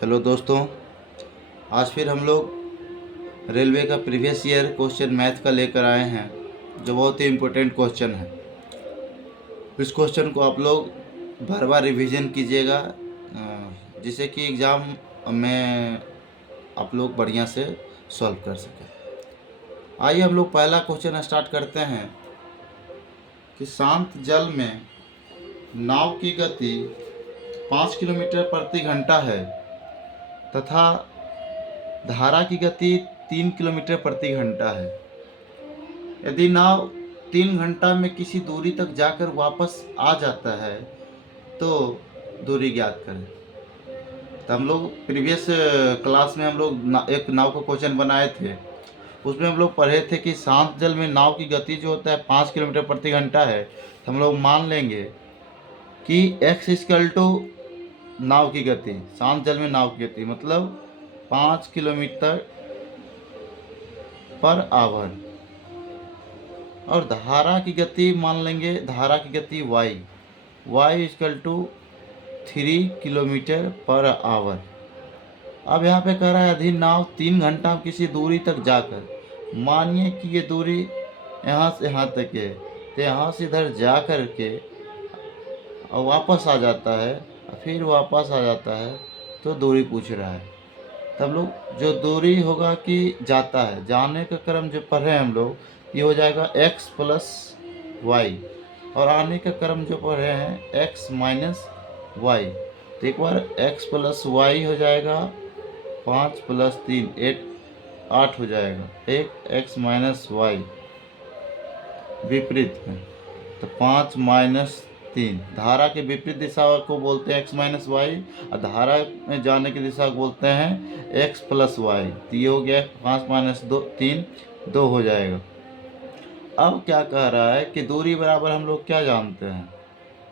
Hello दोस्तों, आज फिर हम लोग रेलवे का प्रीवियस ईयर क्वेश्चन मैथ का लेकर आए हैं, जो बहुत ही इम्पोर्टेंट क्वेश्चन है। इस क्वेश्चन को आप लोग बार बार रिवीजन कीजिएगा, जिससे कि एग्ज़ाम में आप लोग बढ़िया से सॉल्व कर सकें। आइए हम लोग पहला क्वेश्चन स्टार्ट करते हैं कि शांत जल में नाव की गति 5 किलोमीटर प्रति घंटा है तथा धारा की गति 3 किलोमीटर प्रति घंटा है। यदि नाव 3 घंटा में किसी दूरी तक जाकर वापस आ जाता है तो दूरी ज्ञात करें। तो हम लोग प्रीवियस क्लास में हम लोग एक नाव का क्वेश्चन बनाए थे। उसमें हम लोग पढ़े थे कि शांत जल में नाव की गति जो होता है 5 किलोमीटर प्रति घंटा है। तो हम लोग मान लेंगे कि x इक्वल टू नाव की गति, शांत जल में नाव की गति मतलब 5 किलोमीटर पर आवर, और धारा की गति मान लेंगे, धारा की गति y equal to 3 kilometre per hour. अब यहाँ पे कह रहा है यदि नाव 3 घंटा किसी दूरी तक जाकर, मानिए कि ये दूरी यहाँ से यहाँ तक है, तो यहाँ से इधर जा कर के और वापस आ जाता है, फिर वापस आ जाता है, तो दूरी पूछ रहा है। तब लोग जो दूरी होगा कि जाता है, जाने का क्रम जो पढ़े हम लोग, ये हो जाएगा x प्लस वाई, और आने का क्रम जो पढ़े हैं x माइनस वाई। तो एक बार x प्लस वाई हो जाएगा, 5 प्लस 3 8 हो जाएगा, एक x माइनस वाई विपरीत में, तो 5 माइनस 3। धारा के विपरीत दिशा को बोलते हैं x माइनस वाई, और धारा में जाने की दिशा को बोलते हैं x प्लस वाई। तो ये हो गया 5 माइनस 3 2 हो जाएगा। अब क्या कह रहा है कि दूरी बराबर हम लोग क्या जानते हैं,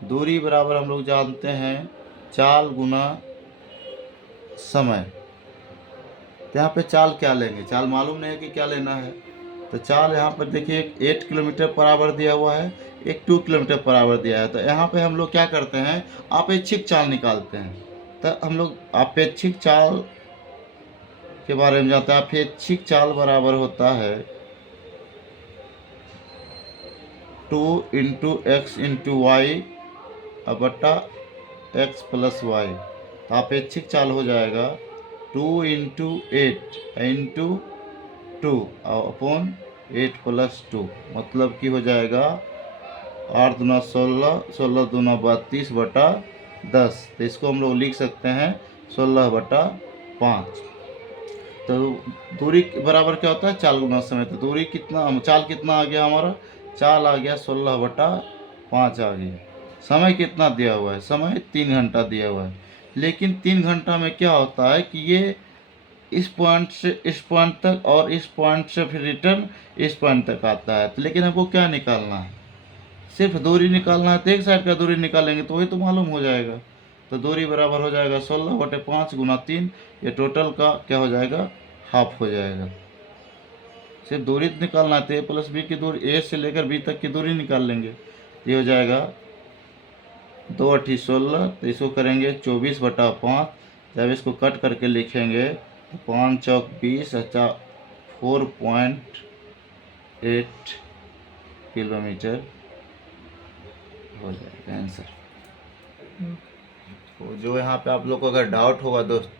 दूरी बराबर हम लोग जानते हैं चाल गुना समय। तो यहाँ पे चाल क्या लेंगे, चाल मालूम नहीं है कि क्या लेना है। तो चाल यहाँ पर देखिए 8 किलोमीटर पर आवर दिया हुआ है, एक 2 किलोमीटर पर आवर दिया है। तो यहाँ पे हम लोग क्या करते हैं, अपेक्षिक चाल निकालते हैं। तो हम लोग अपेक्षिक चाल के बारे में जानते हैं। अपेक्षिक चाल बराबर होता है 2 इंटू एक्स इंटू वाई बटा एक्स प्लस वाई। तो अपेक्षिक चाल हो जाएगा 2 इंटू 8 इंटू 2 अपॉन 8 प्लस 2, मतलब कि हो जाएगा 8 दूना 16, 16 दूना 32 बटा 10। तो इसको हम लोग लिख सकते हैं 16 बटा 5। तो दूरी बराबर क्या होता है, चाल गुना समय। तो दूरी कितना, चाल कितना आ गया हमारा, चाल आ गया 16 बटा 5 आ गया। समय कितना दिया हुआ है, समय 3 घंटा दिया हुआ है। लेकिन 3 घंटा में क्या होता है कि ये इस पॉइंट से इस पॉइंट तक और इस पॉइंट से फिर रिटर्न इस पॉइंट तक आता है। तो लेकिन हमको क्या निकालना है, सिर्फ दूरी निकालना है। तो एक साइड का दूरी निकालेंगे तो वही तो मालूम हो जाएगा। तो दूरी बराबर हो जाएगा 16 बटे 5 गुना 3, ये टोटल का क्या हो जाएगा, हाफ हो जाएगा। सिर्फ दूरी निकालना है तो ए प्लस बी की दूरी, ए से लेकर बी तक की दूरी निकाल लेंगे। ये हो जाएगा 2 8 16, तो इसको करेंगे 24 बटा 5। जब इसको कट करके लिखेंगे तो 5 चौक 20, अच्छा 4.8 किलोमीटर हो जाएगा आंसर। तो जो यहाँ पे आप लोग को अगर डाउट होगा दोस्त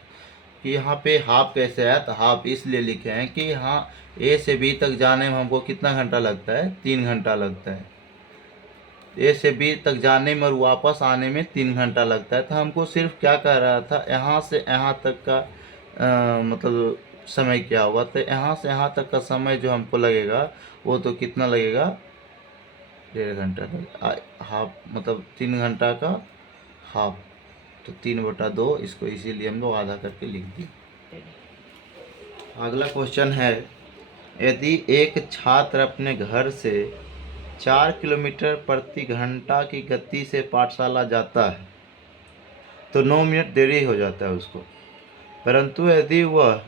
कि यहाँ पे हाफ कैसे है, तो हाफ इसलिए लिखे हैं कि यहाँ ए से बी तक जाने में हमको कितना घंटा लगता है, 3 घंटा लगता है। ए से बी तक जाने में और वापस आने में 3 घंटा लगता है। तो हमको सिर्फ क्या कह रहा था, यहाँ से यहाँ तक का मतलब समय क्या होगा। तो यहाँ से यहाँ तक का समय जो हमको लगेगा वो तो कितना लगेगा, 1.5 घंटा लगेगा। हाफ मतलब 3 घंटा का हाफ, तो 3 बटा 2, इसको इसीलिए हम लोग आधा करके लिख दिए। अगला क्वेश्चन है, यदि एक छात्र अपने घर से 4 किलोमीटर प्रति घंटा की गति से पाठशाला जाता है तो 9 मिनट देरी हो जाता है उसको, परंतु यदि वह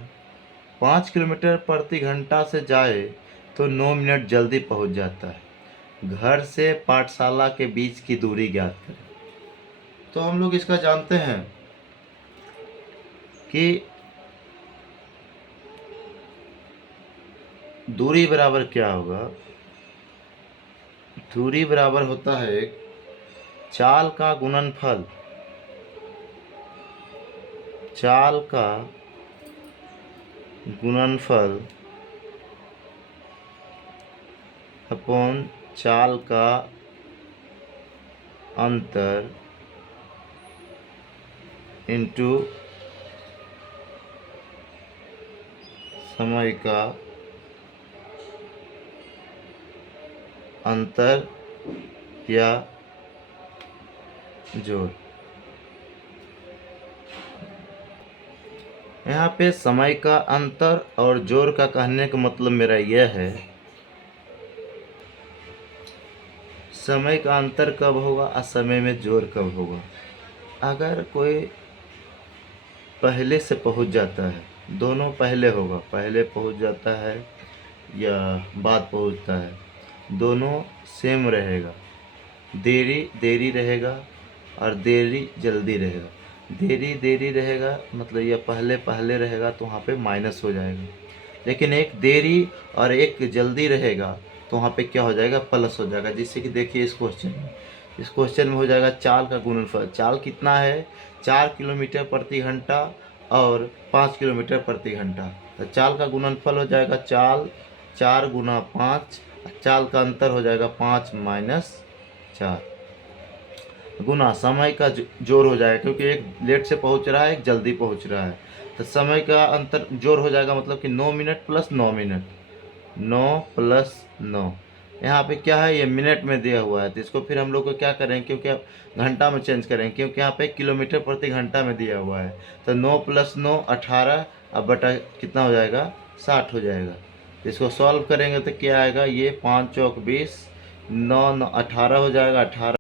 5 किलोमीटर प्रति घंटा से जाए तो 9 मिनट जल्दी पहुंच जाता है। घर से पाठशाला के बीच की दूरी ज्ञात करें। तो हम लोग इसका जानते हैं कि दूरी बराबर क्या होगा, दूरी बराबर होता है चाल का गुणनफल, चाल का गुणनफल अपॉन चाल का अंतर इंटू समय का अंतर या जोड़। यहाँ पे समय का अंतर और जोड़ का कहने का मतलब मेरा यह है, समय का अंतर कब होगा और समय में जोड़ कब होगा। अगर कोई पहले से पहुँच जाता है, दोनों पहले होगा, पहले पहुँच जाता है या बाद पहुँचता है, दोनों सेम रहेगा। देरी देरी रहेगा और देरी जल्दी रहेगा। देरी देरी रहेगा मतलब यह पहले पहले रहेगा तो वहाँ पे माइनस हो जाएगा, लेकिन एक देरी और एक जल्दी रहेगा तो वहाँ पे क्या हो जाएगा, प्लस हो जाएगा। जिससे कि देखिए इस क्वेश्चन में हो जाएगा चाल का गुणनफल। चाल कितना है, 4 किलोमीटर प्रति घंटा और 5 किलोमीटर प्रति घंटा। तो चाल का गुणनफल हो जाएगा चाल 4 गुना 5, चाल का अंतर हो जाएगा 5 माइनस 4 गुना समय का जोड़ हो जाएगा, क्योंकि एक लेट से पहुंच रहा है, एक जल्दी पहुंच रहा है। तो समय का अंतर जोड़ हो जाएगा मतलब कि 9 मिनट प्लस 9 मिनट, 9 प्लस 9। यहाँ पे क्या है, ये मिनट में दिया हुआ है, तो इसको फिर हम लोग को क्या करें, क्योंकि घंटा में चेंज करें, क्योंकि यहाँ पे किलोमीटर प्रति घंटा में दिया हुआ है। तो 9 प्लस 9 18, अब बटा कितना हो जाएगा, 60 हो जाएगा। तो इसको सॉल्व करेंगे तो क्या आएगा, ये 5 चौक 20, 9 18 हो जाएगा, 18